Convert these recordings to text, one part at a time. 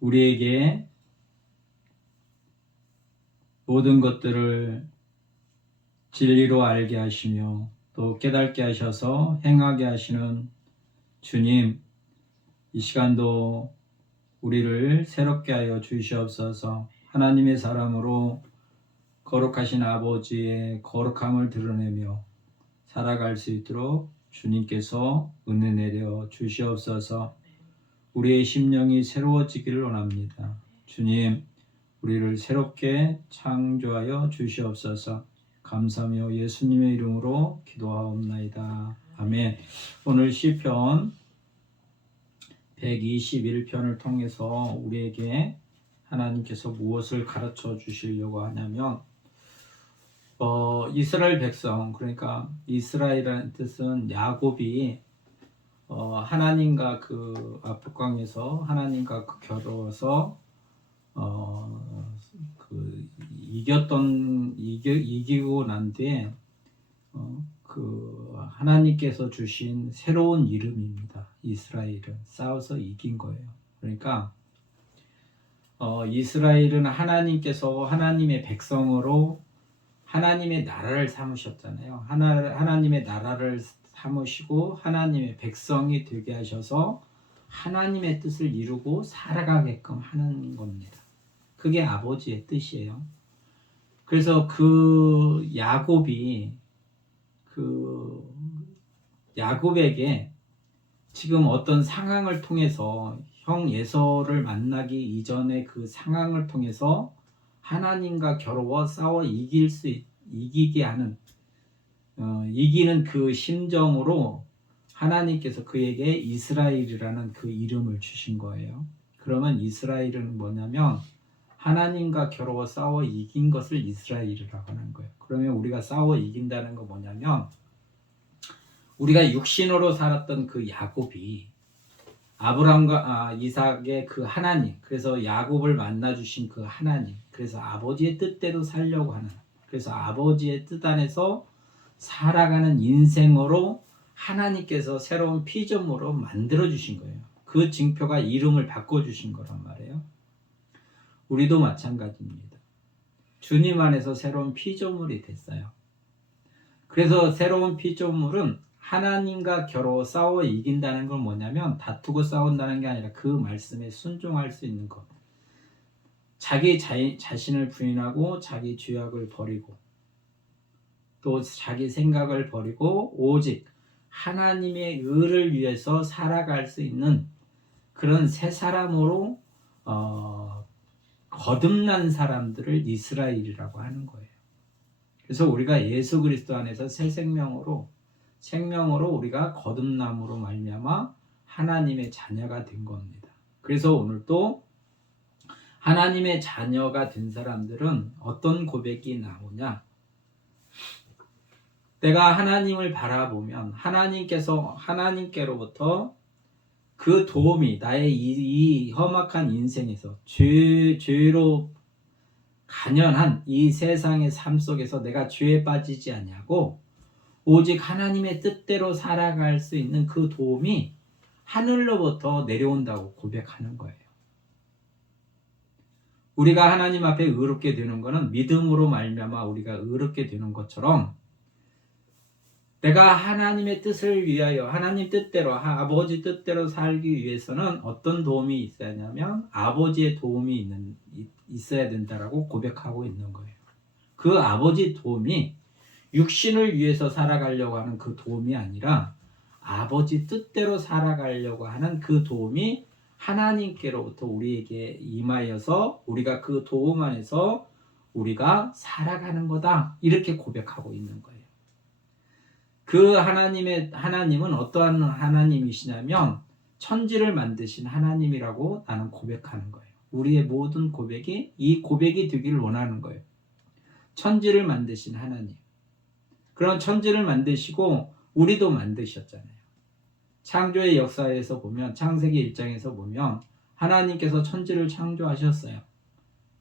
우리에게 모든 것들을 진리로 알게 하시며 또 깨닫게 하셔서 행하게 하시는 주님, 이 시간도 우리를 새롭게 하여 주시옵소서. 하나님의 사람으로 거룩하신 아버지의 거룩함을 드러내며 살아갈 수 있도록 주님께서 은혜 내려 주시옵소서. 우리의 심령이 새로워지기를 원합니다. 주님, 우리를 새롭게 창조하여 주시옵소서. 감사하며 예수님의 이름으로 기도하옵나이다. 아멘. 오늘 시편 121편을 통해서 우리에게 하나님께서 무엇을 가르쳐 주시려고 하냐면 이스라엘 백성, 그러니까 이스라엘이라는 뜻은 야곱이 하나님과 그 북강에서 하나님과 겨루어서 이기고 난 뒤에 그 하나님께서 주신 새로운 이름입니다. 이스라엘은 싸워서 이긴 거예요. 그러니까 이스라엘은 하나님께서 하나님의 백성으로 하나님의 나라를 삼으셨잖아요. 하나님의 나라를 삼으시고 하나님의 백성이 되게 하셔서 하나님의 뜻을 이루고 살아가게끔 하는 겁니다. 그게 아버지의 뜻이에요. 그래서 야곱에게 지금 어떤 상황을 통해서 형 에서를 만나기 이전의 그 상황을 통해서 하나님과 겨루어 싸워 이기게 하는 이기는 그 심정으로 하나님께서 그에게 이스라엘이라는 그 이름을 주신 거예요. 그러면 이스라엘은 뭐냐면 하나님과 겨루어 싸워 이긴 것을 이스라엘이라고 하는 거예요. 그러면 우리가 싸워 이긴다는 거 뭐냐면 우리가 육신으로 살았던 그 야곱이 아브람과 이삭의 그 하나님, 그래서 야곱을 만나 주신 그 하나님, 그래서 아버지의 뜻대로 살려고 하는, 그래서 아버지의 뜻 안에서 살아가는 인생으로 하나님께서 새로운 피조물로 만들어 주신 거예요. 그 징표가 이름을 바꿔 주신 거란 말이에요. 우리도 마찬가지입니다. 주님 안에서 새로운 피조물이 됐어요. 그래서 새로운 피조물은 하나님과 겨루어 싸워 이긴다는 건 뭐냐면 다투고 싸운다는 게 아니라 그 말씀에 순종할 수 있는 것. 자기 자신을 부인하고 자기 죄악을 버리고 또 자기 생각을 버리고 오직 하나님의 의를 위해서 살아갈 수 있는 그런 새 사람으로 거듭난 사람들을 이스라엘이라고 하는 거예요. 그래서 우리가 예수 그리스도 안에서 새 생명으로 우리가 거듭남으로 말미암아 하나님의 자녀가 된 겁니다. 그래서 오늘 또 하나님의 자녀가 된 사람들은 어떤 고백이 나오냐? 내가 하나님을 바라보면 하나님께로부터 그 도움이 나의 이 험악한 인생에서 죄로 간연한 이 세상의 삶 속에서 내가 죄에 빠지지 아니하고 오직 하나님의 뜻대로 살아갈 수 있는 그 도움이 하늘로부터 내려온다고 고백하는 거예요. 우리가 하나님 앞에 의롭게 되는 것은 믿음으로 말미암아 우리가 의롭게 되는 것처럼 내가 하나님의 뜻을 위하여 하나님 뜻대로 아버지 뜻대로 살기 위해서는 어떤 도움이 있어야 하냐면 아버지의 도움이 있어야 된다라고 고백하고 있는 거예요. 그 아버지 도움이 육신을 위해서 살아가려고 하는 그 도움이 아니라 아버지 뜻대로 살아가려고 하는 그 도움이 하나님께로부터 우리에게 임하여서 우리가 그 도움 안에서 우리가 살아가는 거다. 이렇게 고백하고 있는 거예요. 그 하나님은 어떠한 하나님이시냐면 천지를 만드신 하나님이라고 나는 고백하는 거예요. 우리의 모든 고백이 이 고백이 되기를 원하는 거예요. 천지를 만드신 하나님. 그런 천지를 만드시고 우리도 만드셨잖아요. 창조의 역사에서 보면 창세기 1장에서 보면 하나님께서 천지를 창조하셨어요.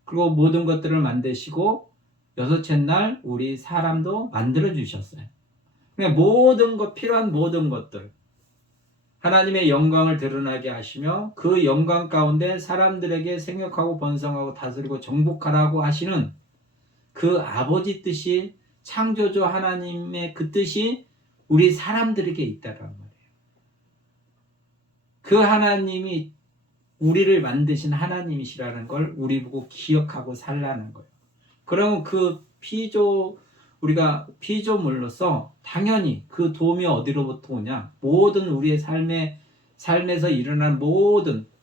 그리고 모든 것들을 만드시고 여섯째 날 우리 사람도 만들어 주셨어요. 그러니까 필요한 모든 것들 하나님의 영광을 드러나게 하시며 그 영광 가운데 사람들에게 생육하고 번성하고 다스리고 정복하라고 하시는 그 아버지 뜻이, 창조주 하나님의 그 뜻이 우리 사람들에게 있다란 말이에요. 그 하나님이 우리를 만드신 하나님이시라는 걸 우리 보고 기억하고 살라는 거예요. 그러면 우리가 피조물로서 당연히 그 도움이 어디로부터 오냐? 모든 우리의 삶에서 일어난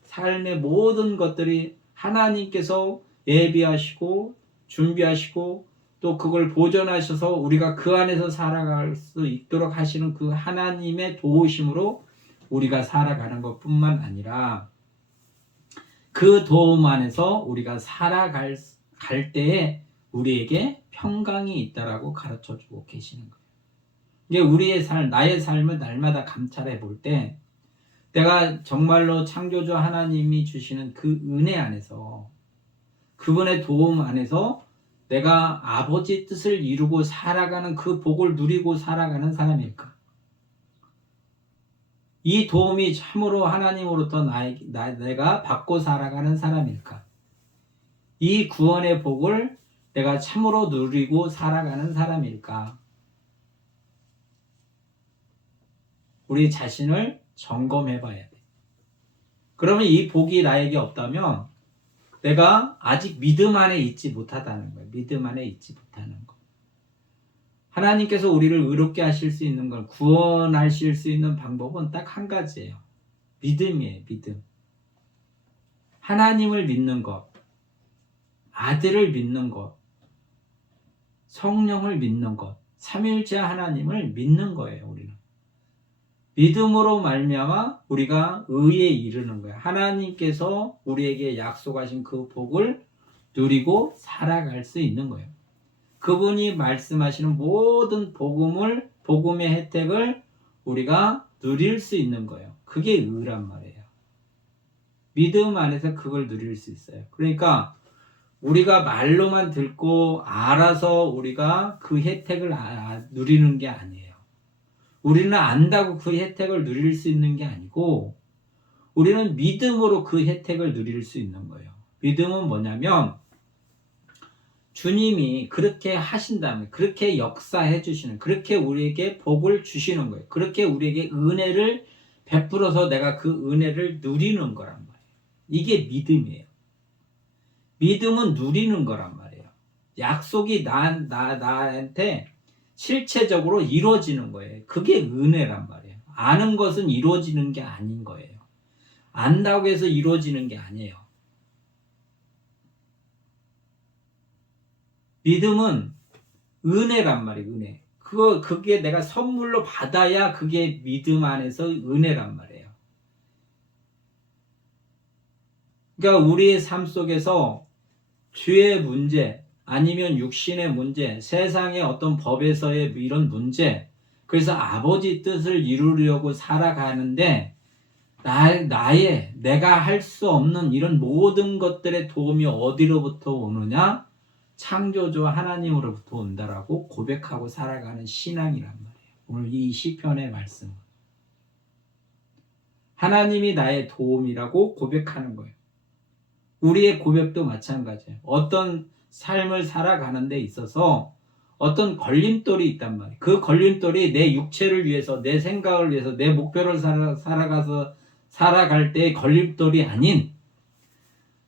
삶의 모든 것들이 하나님께서 예비하시고 준비하시고 또 그걸 보존하셔서 우리가 그 안에서 살아갈 수 있도록 하시는 그 하나님의 도우심으로 우리가 살아가는 것뿐만 아니라 그 도움 안에서 우리가 살아갈 때에 우리에게 평강이 있다라고 가르쳐주고 계시는 거예요. 이게 나의 삶을 날마다 감찰해 볼 때 내가 정말로 창조주 하나님이 주시는 그 은혜 안에서, 그분의 도움 안에서 내가 아버지 뜻을 이루고 살아가는 그 복을 누리고 살아가는 사람일까? 이 도움이 참으로 하나님으로부터 내가 받고 살아가는 사람일까? 이 구원의 복을 내가 참으로 누리고 살아가는 사람일까? 우리 자신을 점검해 봐야 돼. 그러면 이 복이 나에게 없다면 내가 아직 믿음 안에 있지 못하다는 거예요. 믿음 안에 있지 못하는 거. 하나님께서 우리를 의롭게 하실 수 있는 걸, 구원하실 수 있는 방법은 딱 한 가지예요. 믿음이에요. 믿음. 하나님을 믿는 것, 아들을 믿는 것, 성령을 믿는 것, 삼위일체 하나님을 믿는 거예요. 우리는 믿음으로 말미암아 우리가 의에 이르는 거예요. 하나님께서 우리에게 약속하신 그 복을 누리고 살아갈 수 있는 거예요. 그분이 말씀하시는 모든 복음의 혜택을 우리가 누릴 수 있는 거예요. 그게 의란 말이에요. 믿음 안에서 그걸 누릴 수 있어요. 그러니까 우리가 말로만 듣고 알아서 우리가 그 혜택을 누리는 게 아니에요. 우리는 안다고 그 혜택을 누릴 수 있는 게 아니고 우리는 믿음으로 그 혜택을 누릴 수 있는 거예요. 믿음은 뭐냐면 주님이 그렇게 하신다면, 그렇게 역사해 주시는, 그렇게 우리에게 복을 주시는 거예요. 그렇게 우리에게 은혜를 베풀어서 내가 그 은혜를 누리는 거란 말이에요. 이게 믿음이에요. 믿음은 누리는 거란 말이에요. 약속이 나한테 실체적으로 이루어지는 거예요. 그게 은혜란 말이에요. 아는 것은 이루어지는 게 아닌 거예요. 안다고 해서 이루어지는 게 아니에요. 믿음은 은혜란 말이에요. 은혜. 그게 내가 선물로 받아야 그게 믿음 안에서 은혜란 말이에요. 그러니까 우리의 삶 속에서 죄의 문제, 아니면 육신의 문제, 세상의 어떤 법에서의 이런 문제, 그래서 아버지 뜻을 이루려고 살아가는데 내가 할 수 없는 이런 모든 것들의 도움이 어디로부터 오느냐? 창조주 하나님으로부터 온다라고 고백하고 살아가는 신앙이란 말이에요. 오늘 이 시편의 말씀은 하나님이 나의 도움이라고 고백하는 거예요. 우리의 고백도 마찬가지예요. 어떤 삶을 살아가는 데 있어서 어떤 걸림돌이 있단 말이에요. 그 걸림돌이 내 육체를 위해서, 내 생각을 위해서, 내 목표를 살아갈 때의 걸림돌이 아닌,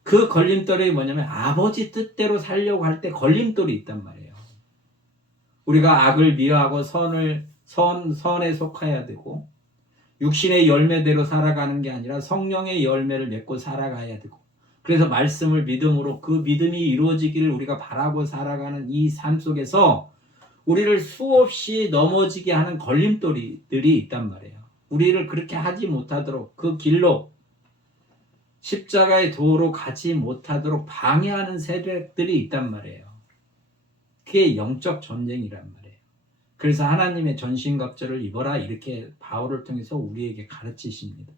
그 걸림돌이 뭐냐면 아버지 뜻대로 살려고 할 때 걸림돌이 있단 말이에요. 우리가 악을 미워하고 선에 속해야 되고, 육신의 열매대로 살아가는 게 아니라 성령의 열매를 맺고 살아가야 되고, 그래서 말씀을 믿음으로 그 믿음이 이루어지기를 우리가 바라고 살아가는 이 삶 속에서 우리를 수없이 넘어지게 하는 걸림돌들이 있단 말이에요. 우리를 그렇게 하지 못하도록, 그 길로 십자가의 도로 가지 못하도록 방해하는 세력들이 있단 말이에요. 그게 영적 전쟁이란 말이에요. 그래서 하나님의 전신갑주를 입어라, 이렇게 바울을 통해서 우리에게 가르치십니다.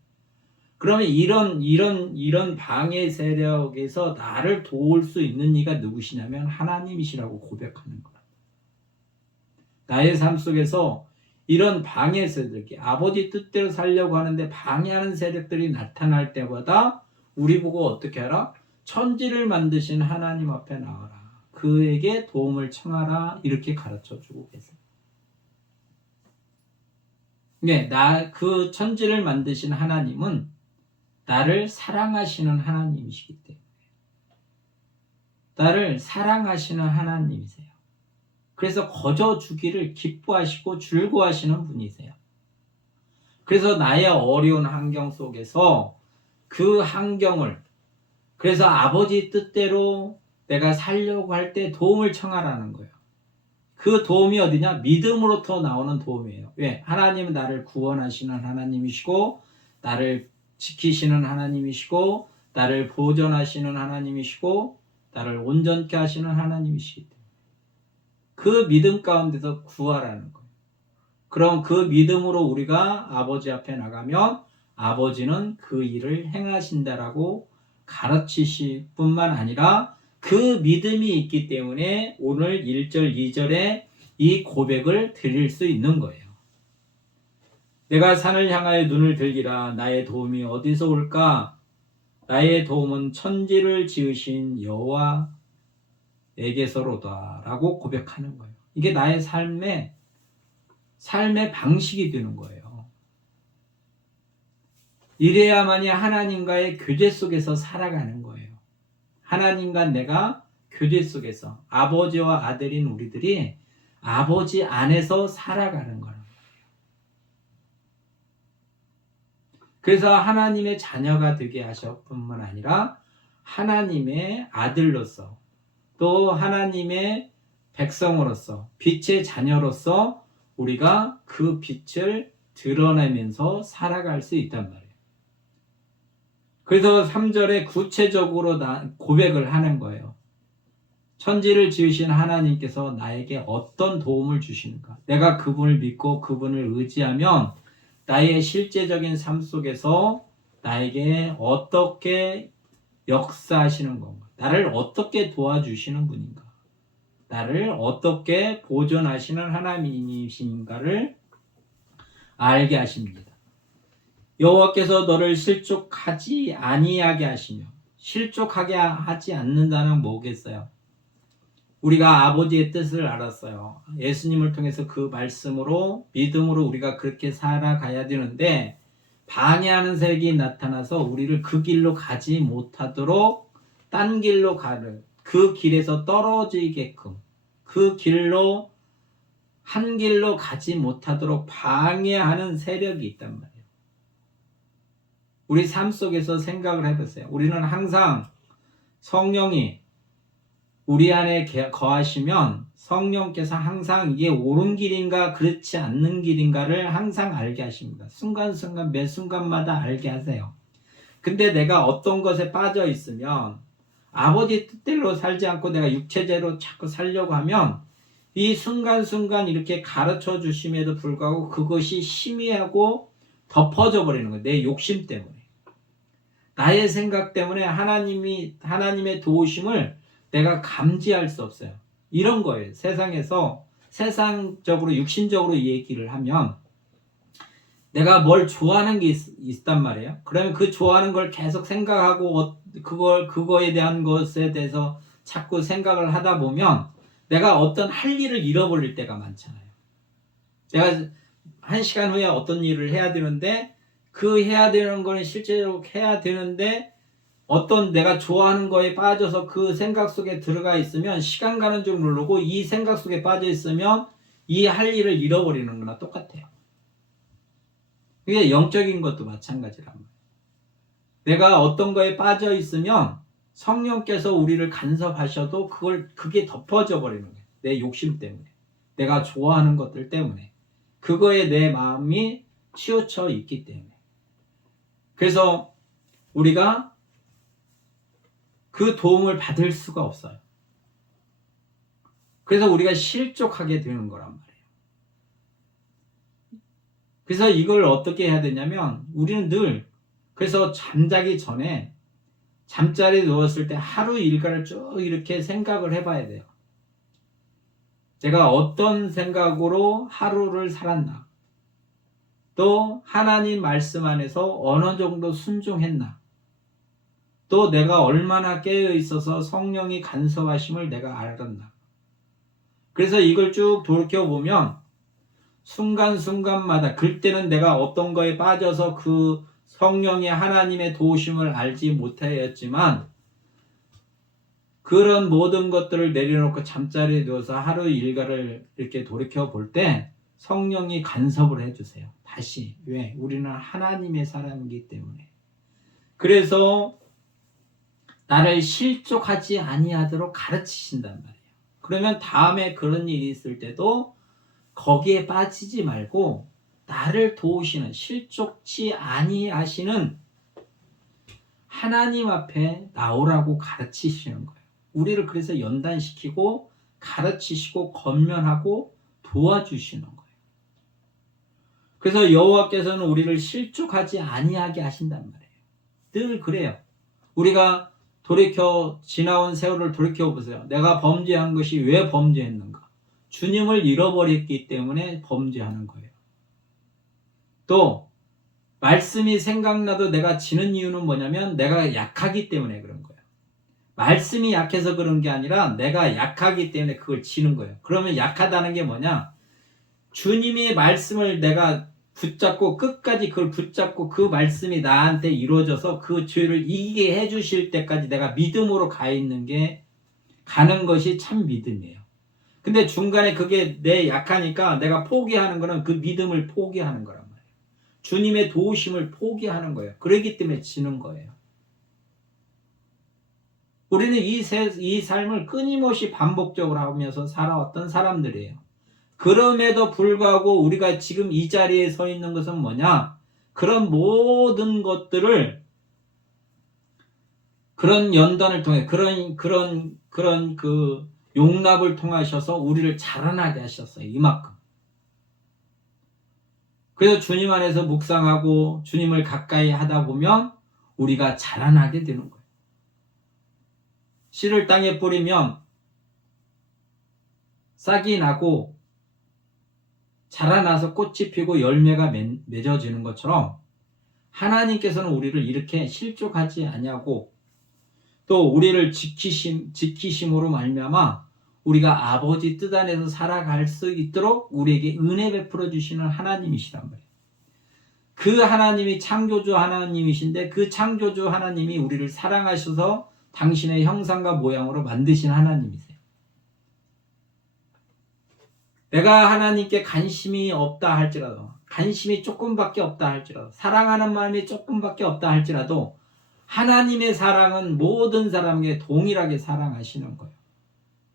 그러면 이런 방해 세력에서 나를 도울 수 있는 이가 누구시냐면 하나님이시라고 고백하는 거예요. 나의 삶 속에서 이런 방해 세력이 아버지 뜻대로 살려고 하는데 방해하는 세력들이 나타날 때마다 우리 보고 어떻게 하라? 천지를 만드신 하나님 앞에 나와라. 그에게 도움을 청하라. 이렇게 가르쳐주고 계세요. 네, 그 천지를 만드신 하나님은 나를 사랑하시는 하나님이시기 때문에 나를 사랑하시는 하나님이세요. 그래서 거저 주기를 기뻐하시고 즐거워하시는 분이세요. 그래서 나의 어려운 환경 속에서 그 환경을 그래서 아버지 뜻대로 내가 살려고 할 때 도움을 청하라는 거예요. 그 도움이 어디냐? 믿음으로부터 나오는 도움이에요. 왜? 하나님은 나를 구원하시는 하나님이시고 나를 지키시는 하나님이시고 나를 보존하시는 하나님이시고 나를 온전케 하시는 하나님이시기 때문에 그 믿음 가운데서 구하라는 거예요. 그럼 그 믿음으로 우리가 아버지 앞에 나가면 아버지는 그 일을 행하신다라고 가르치실 뿐만 아니라 그 믿음이 있기 때문에 오늘 1절, 2절에 이 고백을 드릴 수 있는 거예요. 내가 산을 향하여 눈을 들기라. 나의 도움이 어디서 올까? 나의 도움은 천지를 지으신 여호와에게서로다 라고 고백하는 거예요. 이게 나의 삶의 방식이 되는 거예요. 이래야만이 하나님과의 교제 속에서 살아가는 거예요. 하나님과 내가 교제 속에서 아버지와 아들인 우리들이 아버지 안에서 살아가는 거예요. 그래서 하나님의 자녀가 되게 하실 뿐만 아니라 하나님의 아들로서 또 하나님의 백성으로서 빛의 자녀로서 우리가 그 빛을 드러내면서 살아갈 수 있단 말이에요. 그래서 3절에 구체적으로 고백을 하는 거예요. 천지를 지으신 하나님께서 나에게 어떤 도움을 주시는가? 내가 그분을 믿고 그분을 의지하면 나의 실제적인 삶 속에서 나에게 어떻게 역사하시는 건가? 나를 어떻게 도와주시는 분인가? 나를 어떻게 보존하시는 하나님이신가를 알게 하십니다. 여호와께서 너를 실족하지 아니하게 하시며 실족하게 하지 않는다는 뭐겠어요? 우리가 아버지의 뜻을 알았어요. 예수님을 통해서 그 말씀으로 믿음으로 우리가 그렇게 살아가야 되는데 방해하는 세력이 나타나서 우리를 그 길로 가지 못하도록 딴 길로 가는 그 길에서 떨어지게끔 그 길로 한 길로 가지 못하도록 방해하는 세력이 있단 말이에요. 우리 삶 속에서 생각을 해보세요. 우리는 항상 성령이 우리 안에 거하시면 성령께서 항상 이게 옳은 길인가 그렇지 않는 길인가를 항상 알게 하십니다. 순간순간 매 순간마다 알게 하세요. 근데 내가 어떤 것에 빠져 있으면 아버지 뜻대로 살지 않고 내가 육체대로 자꾸 살려고 하면 이 순간순간 이렇게 가르쳐 주심에도 불구하고 그것이 희미하고 덮어져 버리는 거예요. 내 욕심 때문에. 나의 생각 때문에 하나님의 도우심을 내가 감지할 수 없어요. 이런 거예요. 세상에서 세상적으로 육신적으로 이 얘기를 하면 내가 뭘 좋아하는 게 있단 말이에요. 그러면 그 좋아하는 걸 계속 생각하고 그거에 대한 것에 대해서 자꾸 생각을 하다 보면 내가 어떤 할 일을 잃어버릴 때가 많잖아요. 내가 1시간 후에 어떤 일을 해야 되는데 그 해야 되는 거는 실제로 해야 되는데 어떤 내가 좋아하는 거에 빠져서 그 생각 속에 들어가 있으면 시간 가는 줄 모르고 이 생각 속에 빠져 있으면 이 할 일을 잃어버리는 거나 똑같아요. 이게 영적인 것도 마찬가지란 말이에요. 내가 어떤 거에 빠져 있으면 성령께서 우리를 간섭하셔도 그게 덮어져 버리는 거예요. 내 욕심 때문에. 내가 좋아하는 것들 때문에. 그거에 내 마음이 치우쳐 있기 때문에. 그래서 우리가 그 도움을 받을 수가 없어요. 그래서 우리가 실족하게 되는 거란 말이에요. 그래서 이걸 어떻게 해야 되냐면 우리는 늘 그래서 잠자기 전에 잠자리에 누웠을 때 하루 일과를 쭉 이렇게 생각을 해봐야 돼요. 내가 어떤 생각으로 하루를 살았나? 또 하나님 말씀 안에서 어느 정도 순종했나, 또 내가 얼마나 깨어 있어서 성령이 간섭하심을 내가 알았나. 그래서 이걸 쭉 돌이켜보면 순간순간마다 그때는 내가 어떤 거에 빠져서 그 성령의 하나님의 도우심을 알지 못하였지만 그런 모든 것들을 내려놓고 잠자리에 누워서 하루 일과를 이렇게 돌이켜볼 때 성령이 간섭을 해주세요. 다시. 왜? 우리는 하나님의 사람이기 때문에. 그래서 나를 실족하지 아니하도록 가르치신단 말이에요. 그러면 다음에 그런 일이 있을 때도 거기에 빠지지 말고 나를 도우시는, 실족치 아니하시는 하나님 앞에 나오라고 가르치시는 거예요. 우리를 그래서 연단시키고 가르치시고 권면하고 도와주시는 거예요. 그래서 여호와께서는 우리를 실족하지 아니하게 하신단 말이에요. 늘 그래요. 우리가 지나온 세월을 돌이켜 보세요. 내가 범죄한 것이 왜 범죄했는가? 주님을 잃어버렸기 때문에 범죄하는 거예요. 또 말씀이 생각나도 내가 지는 이유는 뭐냐면 내가 약하기 때문에 그런 거예요. 말씀이 약해서 그런 게 아니라 내가 약하기 때문에 그걸 지는 거예요. 그러면 약하다는 게 뭐냐? 주님의 말씀을 내가 붙잡고 끝까지 그걸 붙잡고 그 말씀이 나한테 이루어져서 그 죄를 이기게 해주실 때까지 내가 믿음으로 가는 것이 참 믿음이에요. 근데 중간에 그게 내 약하니까 내가 포기하는 거는 그 믿음을 포기하는 거란 말이에요. 주님의 도우심을 포기하는 거예요. 그렇기 때문에 지는 거예요. 우리는 이 삶을 끊임없이 반복적으로 하면서 살아왔던 사람들이에요. 그럼에도 불구하고 우리가 지금 이 자리에 서 있는 것은 뭐냐? 그런 모든 것들을 그런 연단을 통해 그런 그 용납을 통하셔서 우리를 자라나게 하셨어요. 이만큼. 그래서 주님 안에서 묵상하고 주님을 가까이 하다 보면 우리가 자라나게 되는 거예요. 씨를 땅에 뿌리면 싹이 나고 자라나서 꽃이 피고 열매가 맺어지는 것처럼 하나님께서는 우리를 이렇게 실족하지 아니하고 또 우리를 지키심으로 말미암아 우리가 아버지 뜻 안에서 살아갈 수 있도록 우리에게 은혜 베풀어 주시는 하나님이시란 말이에요. 그 하나님이 창조주 하나님이신데 그 창조주 하나님이 우리를 사랑하셔서 당신의 형상과 모양으로 만드신 하나님이세요. 내가 하나님께 관심이 없다 할지라도, 관심이 조금밖에 없다 할지라도, 사랑하는 마음이 조금밖에 없다 할지라도 하나님의 사랑은 모든 사람에게 동일하게 사랑하시는 거예요.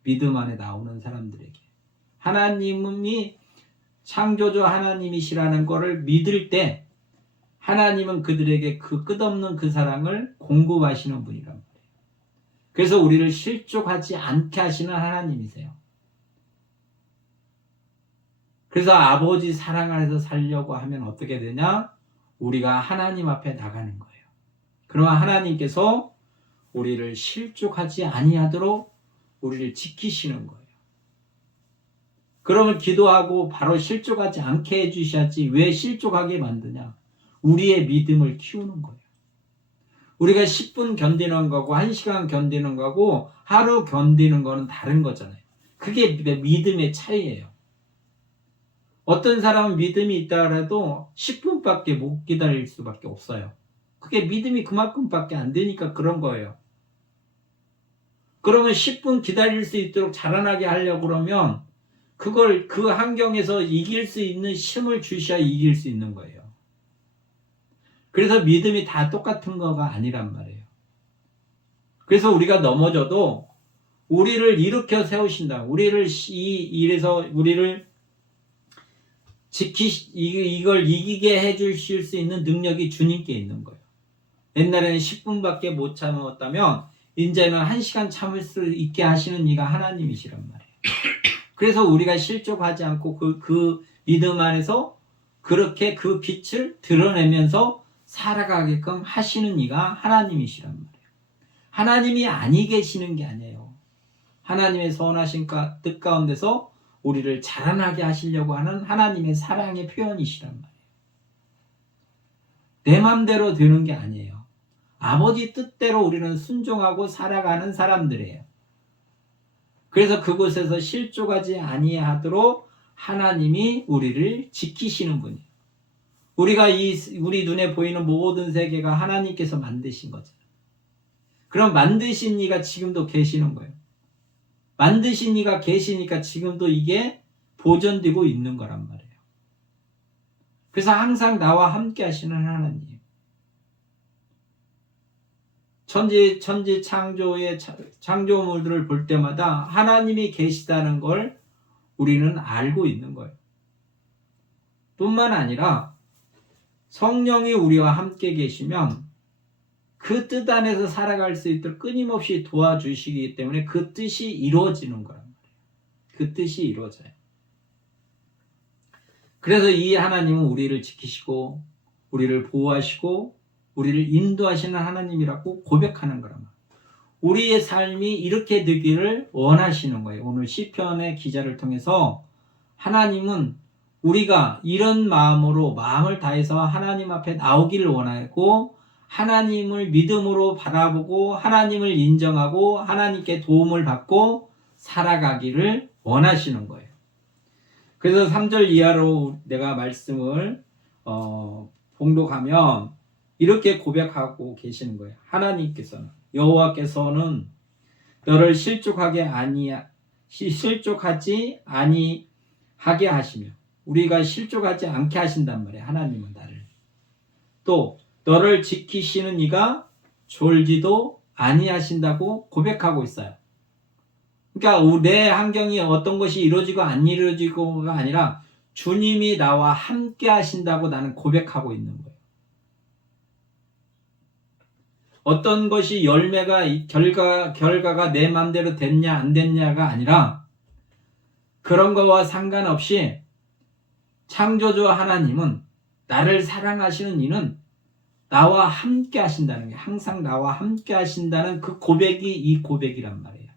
믿음 안에 나오는 사람들에게. 하나님이 창조주 하나님이시라는 것을 믿을 때 하나님은 그들에게 그 끝없는 그 사랑을 공급하시는 분이란 말이에요. 그래서 우리를 실족하지 않게 하시는 하나님이세요. 그래서 아버지 사랑 안에서 살려고 하면 어떻게 되냐? 우리가 하나님 앞에 나가는 거예요. 그러면 하나님께서 우리를 실족하지 아니하도록 우리를 지키시는 거예요. 그러면 기도하고 바로 실족하지 않게 해주셔야지 왜 실족하게 만드냐? 우리의 믿음을 키우는 거예요. 우리가 10분 견디는 거고 1시간 견디는 거고 하루 견디는 거는 다른 거잖아요. 그게 믿음의 차이예요. 어떤 사람은 믿음이 있다 해도 10분밖에 못 기다릴 수밖에 없어요. 그게 믿음이 그만큼밖에 안 되니까 그런 거예요. 그러면 10분 기다릴 수 있도록 자라나게 하려고 그러면 그걸 그 환경에서 이길 수 있는 힘을 주셔야 이길 수 있는 거예요. 그래서 믿음이 다 똑같은 거가 아니란 말이에요. 그래서 우리가 넘어져도 우리를 일으켜 세우신다. 우리를 이걸 이기게 해주실 수 있는 능력이 주님께 있는 거예요. 옛날에는 10분밖에 못 참았다면 이제는 1시간 참을 수 있게 하시는 이가 하나님이시란 말이에요. 그래서 우리가 실족하지 않고 그 믿음 안에서 그렇게 그 빛을 드러내면서 살아가게끔 하시는 이가 하나님이시란 말이에요. 하나님이 아니 계시는 게 아니에요. 하나님의 선하신 뜻 가운데서 우리를 자라나게 하시려고 하는 하나님의 사랑의 표현이시란 말이에요. 내 맘대로 되는 게 아니에요. 아버지 뜻대로 우리는 순종하고 살아가는 사람들이에요. 그래서 그곳에서 실족하지 아니하도록 하나님이 우리를 지키시는 분이에요. 우리가 우리 눈에 보이는 모든 세계가 하나님께서 만드신 거죠. 그럼 만드신 이가 지금도 계시는 거예요. 만드신 이가 계시니까 지금도 이게 보존되고 있는 거란 말이에요. 그래서 항상 나와 함께 하시는 하나님. 천지 창조의 창조물들을 볼 때마다 하나님이 계시다는 걸 우리는 알고 있는 거예요. 뿐만 아니라 성령이 우리와 함께 계시면 그 뜻 안에서 살아갈 수 있도록 끊임없이 도와주시기 때문에 그 뜻이 이루어지는 거란 말이에요. 그 뜻이 이루어져요. 그래서 이 하나님은 우리를 지키시고 우리를 보호하시고 우리를 인도하시는 하나님이라고 고백하는 거란 말이에요. 우리의 삶이 이렇게 되기를 원하시는 거예요. 오늘 시편의 기자를 통해서 하나님은 우리가 이런 마음으로 마음을 다해서 하나님 앞에 나오기를 원하고 하나님을 믿음으로 바라보고 하나님을 인정하고 하나님께 도움을 받고 살아가기를 원하시는 거예요. 그래서 3절 이하로 내가 말씀을 봉독하면 이렇게 고백하고 계시는 거예요. 하나님께서는 여호와께서는 너를 실족하지 아니하게 하시며 우리가 실족하지 않게 하신단 말이에요. 하나님은 나를 또 너를 지키시는 이가 졸지도 아니하신다고 고백하고 있어요. 그러니까 내 환경이 어떤 것이 이루어지고 안 이루어지고가 아니라 주님이 나와 함께 하신다고 나는 고백하고 있는 거예요. 어떤 것이 결과가 내 마음대로 됐냐 안 됐냐가 아니라 그런 거와 상관없이 창조주 하나님은 나를 사랑하시는 이는 나와 함께 하신다는 게 항상 나와 함께 하신다는 그 고백이 이 고백이란 말이에요.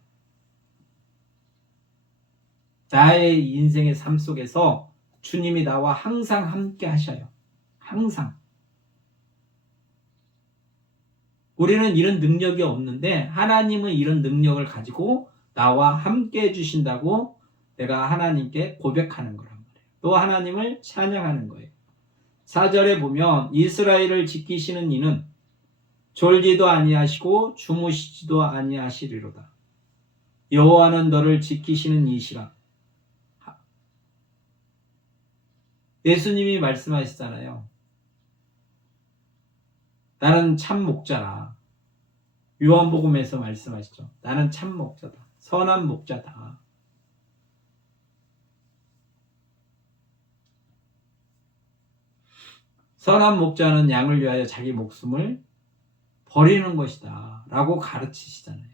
나의 인생의 삶 속에서 주님이 나와 항상 함께 하셔요. 항상. 우리는 이런 능력이 없는데 하나님은 이런 능력을 가지고 나와 함께 해주신다고 내가 하나님께 고백하는 거란 말이에요. 또 하나님을 찬양하는 거예요. 4절에 보면 이스라엘을 지키시는 이는 졸지도 아니하시고 주무시지도 아니하시리로다. 여호와는 너를 지키시는 이시라. 예수님이 말씀하시잖아요. 나는 참 목자라. 요한복음에서 말씀하시죠. 나는 참 목자다. 선한 목자다. 선한 목자는 양을 위하여 자기 목숨을 버리는 것이다 라고 가르치시잖아요.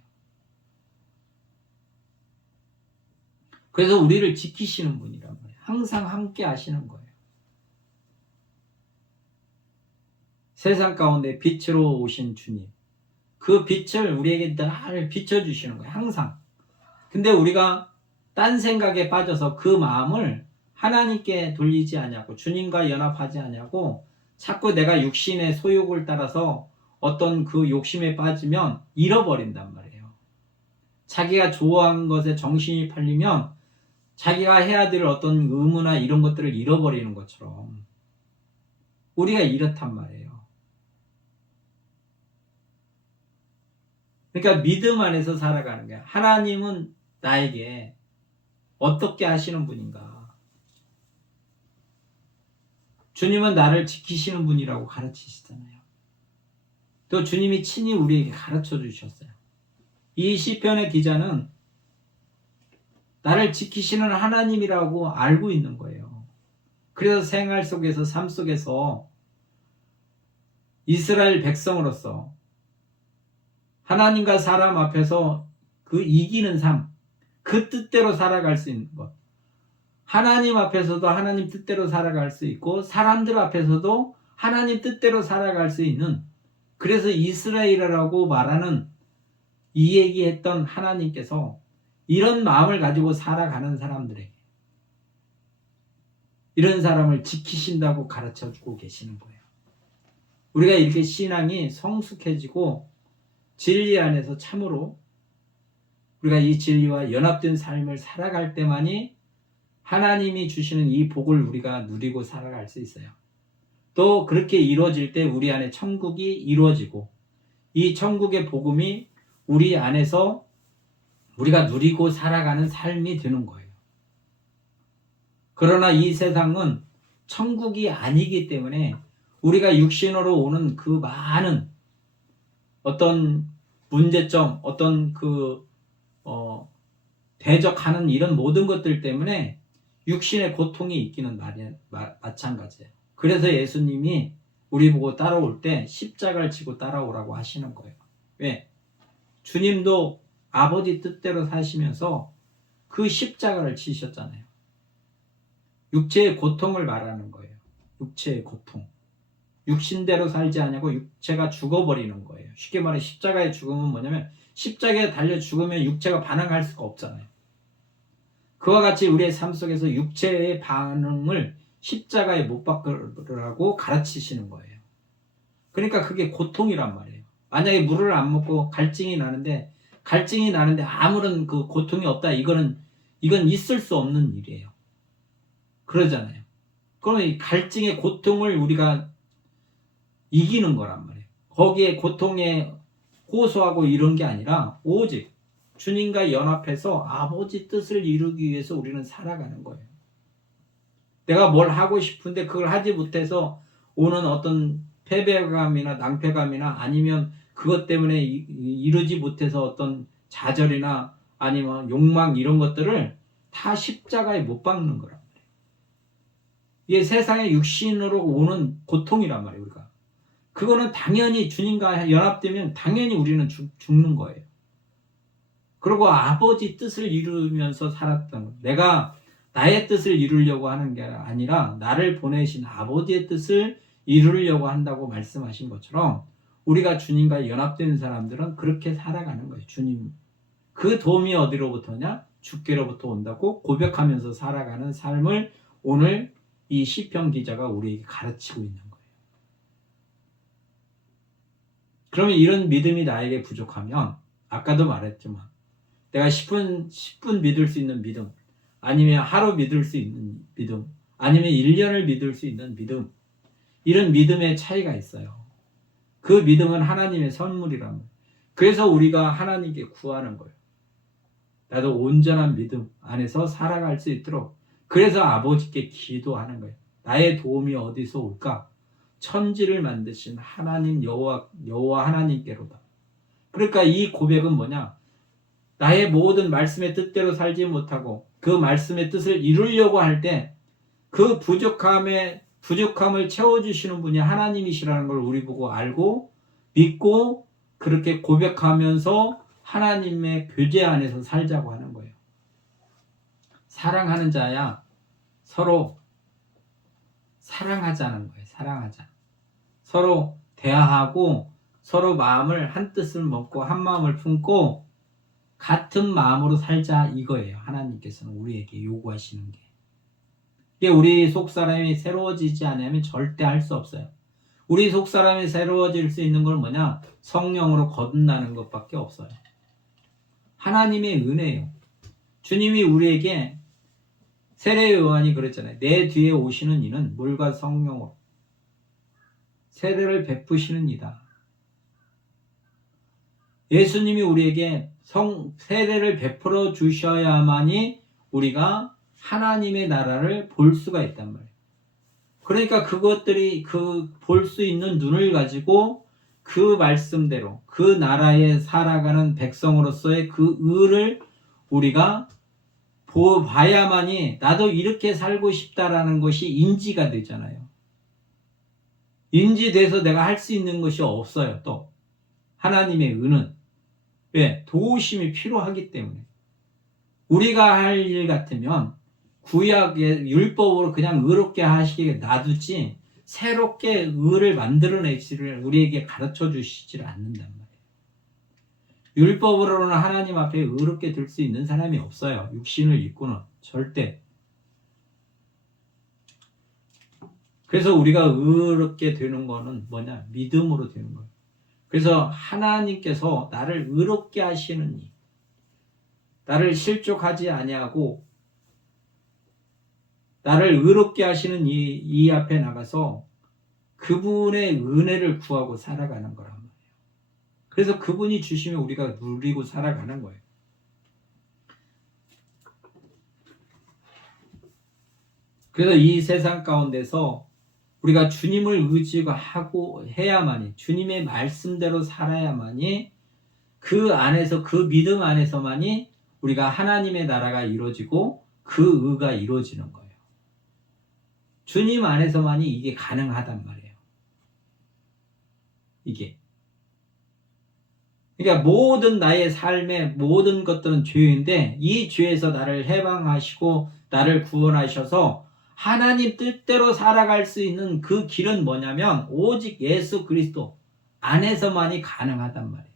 그래서 우리를 지키시는 분이란 말이에요. 항상 함께 하시는 거예요. 세상 가운데 빛으로 오신 주님, 그 빛을 우리에게 늘 비춰주시는 거예요. 항상. 근데 우리가 딴 생각에 빠져서 그 마음을 하나님께 돌리지 않냐고, 주님과 연합하지 않냐고 자꾸 내가 육신의 소욕을 따라서 어떤 그 욕심에 빠지면 잃어버린단 말이에요. 자기가 좋아하는 것에 정신이 팔리면 자기가 해야 될 어떤 의무나 이런 것들을 잃어버리는 것처럼 우리가 이렇단 말이에요. 그러니까 믿음 안에서 살아가는 거야. 하나님은 나에게 어떻게 하시는 분인가? 주님은 나를 지키시는 분이라고 가르치시잖아요. 또 주님이 친히 우리에게 가르쳐 주셨어요. 이 시편의 기자는 나를 지키시는 하나님이라고 알고 있는 거예요. 그래서 생활 속에서 삶 속에서 이스라엘 백성으로서 하나님과 사람 앞에서 그 이기는 삶, 그 뜻대로 살아갈 수 있는 것. 하나님 앞에서도 하나님 뜻대로 살아갈 수 있고 사람들 앞에서도 하나님 뜻대로 살아갈 수 있는, 그래서 이스라엘이라고 말하는 이 얘기했던 하나님께서 이런 마음을 가지고 살아가는 사람들에게 이런 사람을 지키신다고 가르쳐주고 계시는 거예요. 우리가 이렇게 신앙이 성숙해지고 진리 안에서 참으로 우리가 이 진리와 연합된 삶을 살아갈 때만이 하나님이 주시는 이 복을 우리가 누리고 살아갈 수 있어요. 또 그렇게 이루어질 때 우리 안에 천국이 이루어지고 이 천국의 복음이 우리 안에서 우리가 누리고 살아가는 삶이 되는 거예요. 그러나 이 세상은 천국이 아니기 때문에 우리가 육신으로 오는 그 많은 어떤 문제점, 어떤 대적하는 이런 모든 것들 때문에 육신의 고통이 있기는 마찬가지예요. 그래서 예수님이 우리 보고 따라올 때 십자가를 지고 따라오라고 하시는 거예요. 왜? 주님도 아버지 뜻대로 사시면서 그 십자가를 지셨잖아요. 육체의 고통을 말하는 거예요. 육체의 고통. 육신대로 살지 않냐고 육체가 죽어버리는 거예요. 쉽게 말해 십자가의 죽음은 뭐냐면 십자가에 달려 죽으면 육체가 반응할 수가 없잖아요. 그와 같이 우리의 삶 속에서 육체의 반응을 십자가에 못 박으라고 가르치시는 거예요. 그러니까 그게 고통이란 말이에요. 만약에 물을 안 먹고 갈증이 나는데 아무런 그 고통이 없다. 이건 있을 수 없는 일이에요. 그러잖아요. 그러면 이 갈증의 고통을 우리가 이기는 거란 말이에요. 거기에 고통에 호소하고 이런 게 아니라 오직 주님과 연합해서 아버지 뜻을 이루기 위해서 우리는 살아가는 거예요. 내가 뭘 하고 싶은데 그걸 하지 못해서 오는 어떤 패배감이나 낭패감이나 아니면 그것 때문에 이루지 못해서 어떤 좌절이나 아니면 욕망 이런 것들을 다 십자가에 못 박는 거란 말이에요. 이게 세상의 육신으로 오는 고통이란 말이에요. 우리가 그거는 당연히 주님과 연합되면 당연히 우리는 죽는 거예요. 그리고 아버지 뜻을 이루면서 살았던 것. 내가 나의 뜻을 이루려고 하는 게 아니라 나를 보내신 아버지의 뜻을 이루려고 한다고 말씀하신 것처럼 우리가 주님과 연합된 사람들은 그렇게 살아가는 거예요. 주님. 그 도움이 어디로부터냐? 주께로부터 온다고 고백하면서 살아가는 삶을 오늘 이 시편 기자가 우리에게 가르치고 있는 거예요. 그러면 이런 믿음이 나에게 부족하면 아까도 말했지만 내가 10분 믿을 수 있는 믿음, 아니면 하루 믿을 수 있는 믿음, 아니면 1년을 믿을 수 있는 믿음, 이런 믿음의 차이가 있어요. 그 믿음은 하나님의 선물이란 말이에요. 그래서 우리가 하나님께 구하는 거예요. 나도 온전한 믿음 안에서 살아갈 수 있도록. 그래서 아버지께 기도하는 거예요. 나의 도움이 어디서 올까? 천지를 만드신 하나님 여호와 하나님께로다. 그러니까 이 고백은 뭐냐? 나의 모든 말씀의 뜻대로 살지 못하고 그 말씀의 뜻을 이루려고 할 때 그 부족함을 채워주시는 분이 하나님이시라는 걸 우리 보고 알고 믿고 그렇게 고백하면서 하나님의 교제 안에서 살자고 하는 거예요. 사랑하는 자야 서로 사랑하자는 거예요. 사랑하자. 서로 대화하고 서로 마음을 한 뜻을 먹고 한 마음을 품고 같은 마음으로 살자 이거예요. 하나님께서는 우리에게 요구하시는 게. 이게 우리 속사람이 새로워지지 않으면 절대 할 수 없어요. 우리 속사람이 새로워질 수 있는 건 뭐냐? 성령으로 거듭나는 것밖에 없어요. 하나님의 은혜예요. 주님이 우리에게 세례 요한이 그랬잖아요. 내 뒤에 오시는 이는 물과 성령으로 세례를 베푸시는 이다. 예수님이 우리에게 세례를 베풀어 주셔야만이 우리가 하나님의 나라를 볼 수가 있단 말이에요. 그러니까 그것들이 볼 수 있는 눈을 가지고 그 말씀대로 그 나라에 살아가는 백성으로서의 그 의를 우리가 봐야만이 나도 이렇게 살고 싶다라는 것이 인지가 되잖아요. 인지돼서 내가 할 수 있는 것이 없어요. 또 하나님의 은은 왜? 도우심이 필요하기 때문에. 우리가 할 일 같으면 구약의 율법으로 그냥 의롭게 하시게 놔두지 새롭게 의를 만들어내지를 우리에게 가르쳐 주시질 않는단 말이에요. 율법으로는 하나님 앞에 의롭게 될 수 있는 사람이 없어요. 육신을 입고는 절대. 그래서 우리가 의롭게 되는 거는 뭐냐? 믿음으로 되는 거예요. 그래서 하나님께서 나를 의롭게 하시느니, 나를 실족하지 아니하고 나를 의롭게 하시는 이 앞에 나가서 그분의 은혜를 구하고 살아가는 거란 말이에요. 그래서 그분이 주시면 우리가 누리고 살아가는 거예요. 그래서 이 세상 가운데서 우리가 주님을 의지하고 해야만이, 주님의 말씀대로 살아야만이, 그 안에서, 그 믿음 안에서만이 우리가 하나님의 나라가 이루어지고 그 의가 이루어지는 거예요. 주님 안에서만이 이게 가능하단 말이에요. 이게. 그러니까 모든 나의 삶의 모든 것들은 죄인데, 이 죄에서 나를 해방하시고 나를 구원하셔서 하나님 뜻대로 살아갈 수 있는 그 길은 뭐냐면 오직 예수 그리스도 안에서만이 가능하단 말이에요.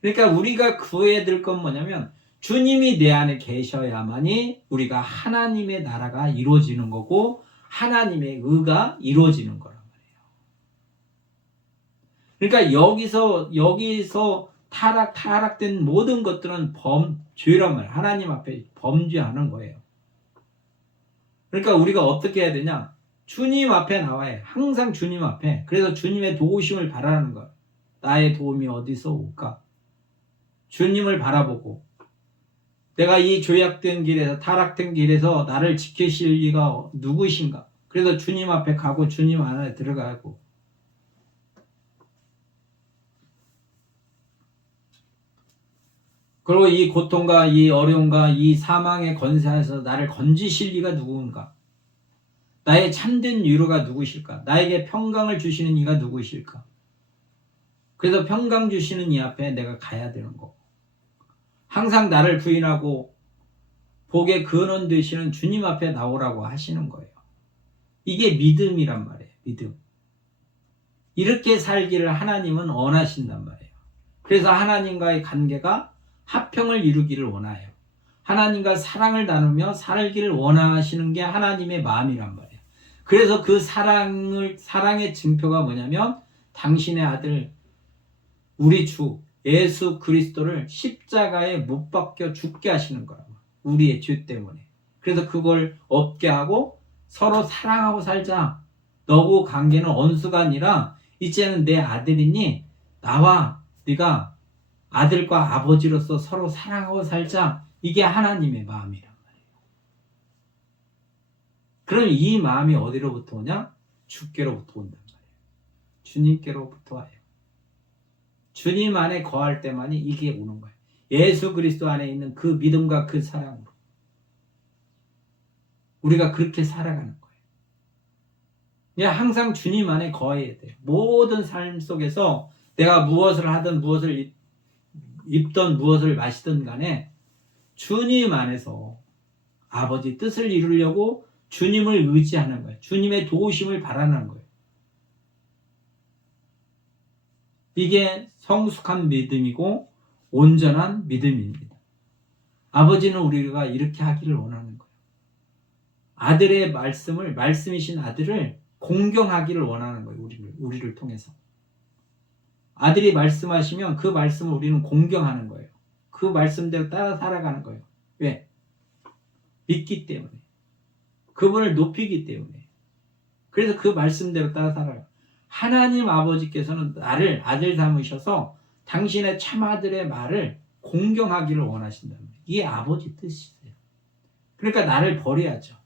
그러니까 우리가 구해야 될 건 뭐냐면 주님이 내 안에 계셔야만이 우리가 하나님의 나라가 이루어지는 거고 하나님의 의가 이루어지는 거란 말이에요. 그러니까 여기서 타락된 모든 것들은 죄란 말이에요. 하나님 앞에 범죄하는 거예요. 그러니까 우리가 어떻게 해야 되냐? 주님 앞에 나와야 해. 항상 주님 앞에. 그래서 주님의 도우심을 바라는 거예요. 나의 도움이 어디서 올까? 주님을 바라보고 내가 이 죄악된 길에서, 타락된 길에서 나를 지키실 이가 누구신가? 그래서 주님 앞에 가고 주님 안에 들어가고, 그리고 이 고통과 이 어려움과 이 사망의 권세에서 나를 건지실 이가 누구인가? 나의 참된 위로가 누구실까? 나에게 평강을 주시는 이가 누구실까? 그래서 평강 주시는 이 앞에 내가 가야 되는 거고, 항상 나를 부인하고 복의 근원 되시는 주님 앞에 나오라고 하시는 거예요. 이게 믿음이란 말이에요. 믿음. 이렇게 살기를 하나님은 원하신단 말이에요. 그래서 하나님과의 관계가 화평을 이루기를 원해요. 하나님과 사랑을 나누며 살기를 원하시는 게 하나님의 마음이란 말이에요. 그래서 그 사랑의 증표가 뭐냐면 당신의 아들 우리 주 예수 그리스도를 십자가에 못 박혀 죽게 하시는 거라고. 우리의 죄 때문에. 그래서 그걸 없게 하고 서로 사랑하고 살자. 너고 관계는 원수가 아니라 이제는 내 아들이니 나와 네가 아들과 아버지로서 서로 사랑하고 살자. 이게 하나님의 마음이란 말이에요. 그럼 이 마음이 어디로부터 오냐? 주께로부터 온단 말이에요. 주님께로부터 와요. 주님 안에 거할 때만이 이게 오는 거예요. 예수 그리스도 안에 있는 그 믿음과 그 사랑으로 우리가 그렇게 살아가는 거예요. 그냥 항상 주님 안에 거해야 돼요. 모든 삶 속에서 내가 무엇을 하든 무엇을 입던 무엇을 마시든 간에 주님 안에서 아버지 뜻을 이루려고 주님을 의지하는 거예요. 주님의 도우심을 바라는 거예요. 이게 성숙한 믿음이고 온전한 믿음입니다. 아버지는 우리가 이렇게 하기를 원하는 거예요. 아들의 말씀이신 아들을 공경하기를 원하는 거예요. 우리를 통해서. 아들이 말씀하시면 그 말씀을 우리는 공경하는 거예요. 그 말씀대로 따라 살아가는 거예요. 왜? 믿기 때문에. 그분을 높이기 때문에. 그래서 그 말씀대로 따라 살아가요. 하나님 아버지께서는 나를 아들 삼으셔서 당신의 참아들의 말을 공경하기를 원하신다는 거예요. 이게 아버지 뜻이세요. 그러니까 나를 버려야죠.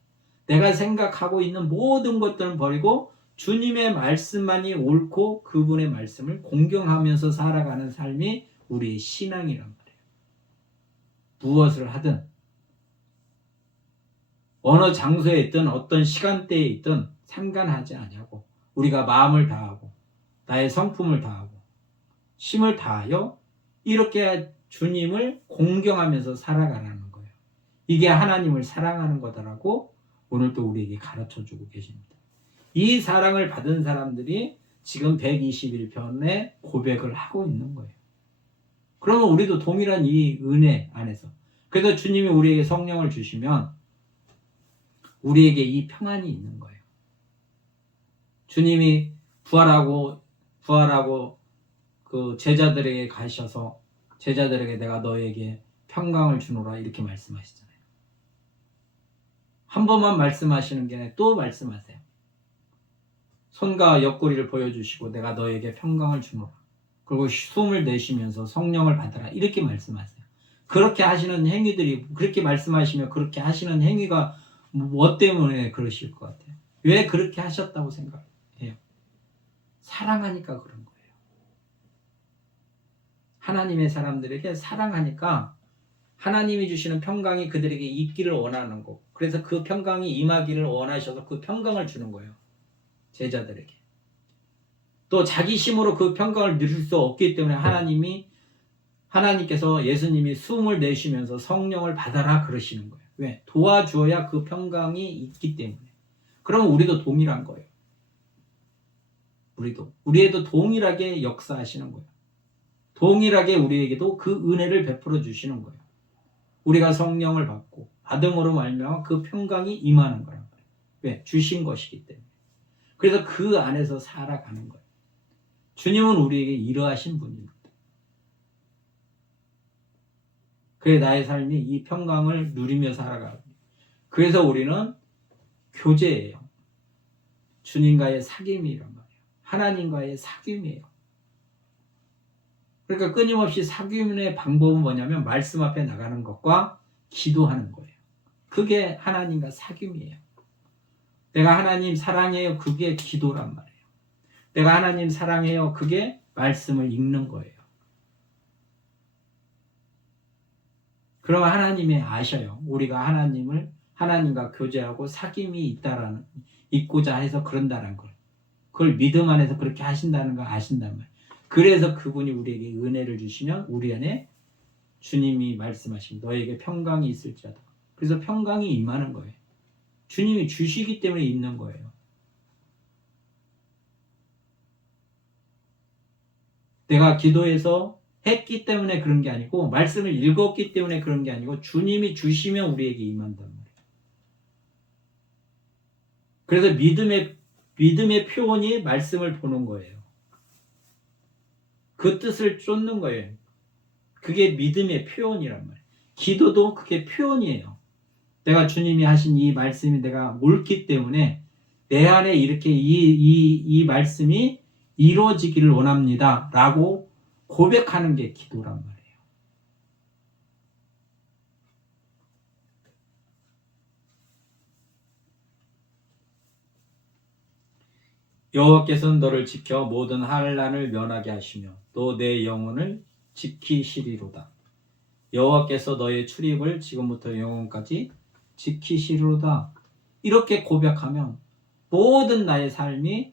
내가 생각하고 있는 모든 것들은 버리고 주님의 말씀만이 옳고 그분의 말씀을 공경하면서 살아가는 삶이 우리의 신앙이란 말이에요. 무엇을 하든 어느 장소에 있든 어떤 시간대에 있든 상관하지 않냐고 우리가 마음을 다하고 나의 성품을 다하고 힘을 다하여 이렇게 주님을 공경하면서 살아가라는 거예요. 이게 하나님을 사랑하는 거다라고 오늘도 우리에게 가르쳐주고 계십니다. 이 사랑을 받은 사람들이 지금 121편의 고백을 하고 있는 거예요. 그러면 우리도 동일한 이 은혜 안에서 그래서 주님이 우리에게 성령을 주시면 우리에게 이 평안이 있는 거예요. 주님이 부활하고 그 제자들에게 가셔서 제자들에게 내가 너에게 평강을 주노라 이렇게 말씀하시잖아요. 한 번만 말씀하시는 게 아니라 또 말씀하세요. 손과 옆구리를 보여주시고 내가 너에게 평강을 주노라. 그리고 숨을 내쉬면서 성령을 받아라 이렇게 말씀하세요. 그렇게 하시는 행위들이 그렇게 말씀하시며 그렇게 하시는 행위가 뭐 때문에 그러실 것 같아요? 왜 그렇게 하셨다고 생각해요? 사랑하니까 그런 거예요. 하나님의 사람들에게 사랑하니까 하나님이 주시는 평강이 그들에게 있기를 원하는 거고 그래서 그 평강이 임하기를 원하셔서 그 평강을 주는 거예요. 제자들에게. 또 자기 힘으로 그 평강을 누릴 수 없기 때문에 하나님께서 예수님이 숨을 내쉬면서 성령을 받아라 그러시는 거예요. 왜? 도와주어야 그 평강이 있기 때문에. 그럼 우리도 동일한 거예요. 우리에도 동일하게 역사하시는 거예요. 동일하게 우리에게도 그 은혜를 베풀어 주시는 거예요. 우리가 성령을 받고 받음으로 말미암아 그 평강이 임하는 거란 말이에요. 왜? 주신 것이기 때문에. 그래서 그 안에서 살아가는 거예요. 주님은 우리에게 이러하신 분입니다. 그래 나의 삶이 이 평강을 누리며 살아가고 그래서 우리는 교제예요. 주님과의 사귐이란 말이에요. 하나님과의 사귐이에요. 그러니까 끊임없이 사귐의 방법은 뭐냐면 말씀 앞에 나가는 것과 기도하는 거예요. 그게 하나님과 사귐이에요. 내가 하나님 사랑해요. 그게 기도란 말이에요. 내가 하나님 사랑해요. 그게 말씀을 읽는 거예요. 그러면 하나님이 아셔요. 우리가 하나님과 교제하고 사귐이 있고자 해서 그런다는 걸. 그걸 믿음 안에서 그렇게 하신다는 걸 아신단 말이에요. 그래서 그분이 우리에게 은혜를 주시면 우리 안에 주님이 말씀하십니다. 너에게 평강이 있을지어다. 그래서 평강이 임하는 거예요. 주님이 주시기 때문에 있는 거예요. 내가 기도해서 했기 때문에 그런 게 아니고 말씀을 읽었기 때문에 그런 게 아니고 주님이 주시면 우리에게 임한단 말이에요. 그래서 믿음의 표현이 말씀을 보는 거예요. 그 뜻을 쫓는 거예요. 그게 믿음의 표현이란 말이에요. 기도도 그게 표현이에요. 내가 주님이 하신 이 말씀이 내가 옳기 때문에 내 안에 이렇게 이 말씀이 이루어지기를 원합니다. 라고 고백하는 게 기도란 말이에요. 여호와께서는 너를 지켜 모든 환난을 면하게 하시며 또 내 영혼을 지키시리로다. 여호와께서 너의 출입을 지금부터 영원까지 지키시리로다. 이렇게 고백하면 모든 나의 삶이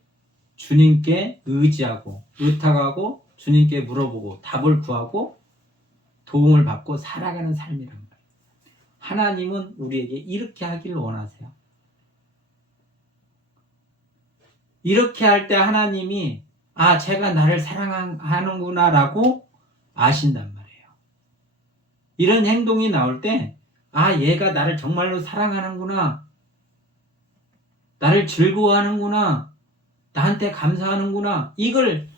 주님께 의지하고 의탁하고 주님께 물어보고 답을 구하고 도움을 받고 살아가는 삶이란 말이에요. 하나님은 우리에게 이렇게 하기를 원하세요. 이렇게 할 때 하나님이 제가 나를 사랑하는구나 라고 아신단 말이에요. 이런 행동이 나올 때 얘가 나를 정말로 사랑하는구나, 나를 즐거워하는구나, 나한테 감사하는구나, 이걸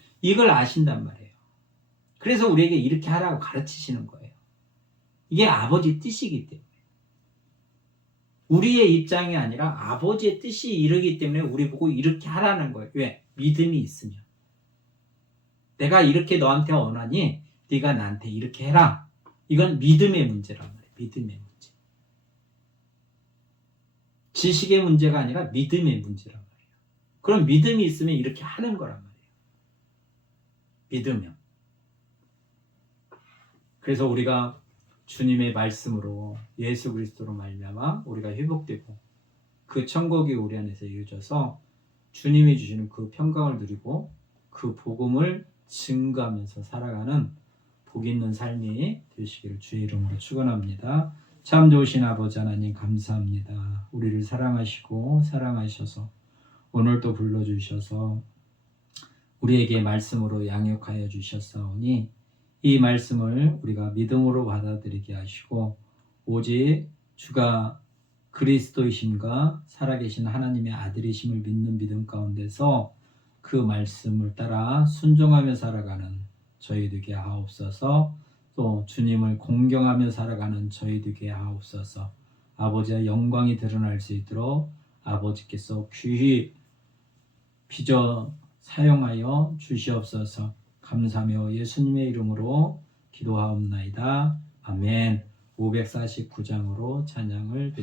아신단 말이에요. 그래서 우리에게 이렇게 하라고 가르치시는 거예요. 이게 아버지 뜻이기 때문에. 우리의 입장이 아니라 아버지의 뜻이 이르기 때문에 우리 보고 이렇게 하라는 거예요. 왜? 믿음이 있으면. 내가 이렇게 너한테 원하니 네가 나한테 이렇게 해라. 이건 믿음의 문제란 말이에요. 믿음의 문제. 지식의 문제가 아니라 믿음의 문제란 말이에요. 그럼 믿음이 있으면 이렇게 하는 거란 말이에요. 믿으면. 그래서 우리가 주님의 말씀으로 예수 그리스도로 말미암아 우리가 회복되고 그 천국이 우리 안에서 이루어져서 주님이 주시는 그 평강을 누리고 그 복음을 증거하면서 살아가는 복 있는 삶이 되시기를 주의 이름으로 축원합니다. 참 좋으신 아버지 하나님 감사합니다. 우리를 사랑하시고 사랑하셔서 오늘도 불러주셔서 우리에게 말씀으로 양육하여 주셨사오니 이 말씀을 우리가 믿음으로 받아들이게 하시고 오직 주가 그리스도이심과 살아계신 하나님의 아들이심을 믿는 믿음 가운데서 그 말씀을 따라 순종하며 살아가는 저희 되게 하옵소서. 또 주님을 공경하며 살아가는 저희 되게 하옵소서. 아버지의 영광이 드러날 수 있도록 아버지께서 귀히 빚어 사용하여 주시옵소서. 감사하며 예수님의 이름으로 기도하옵나이다. 아멘. 549장으로 찬양을 드립니다.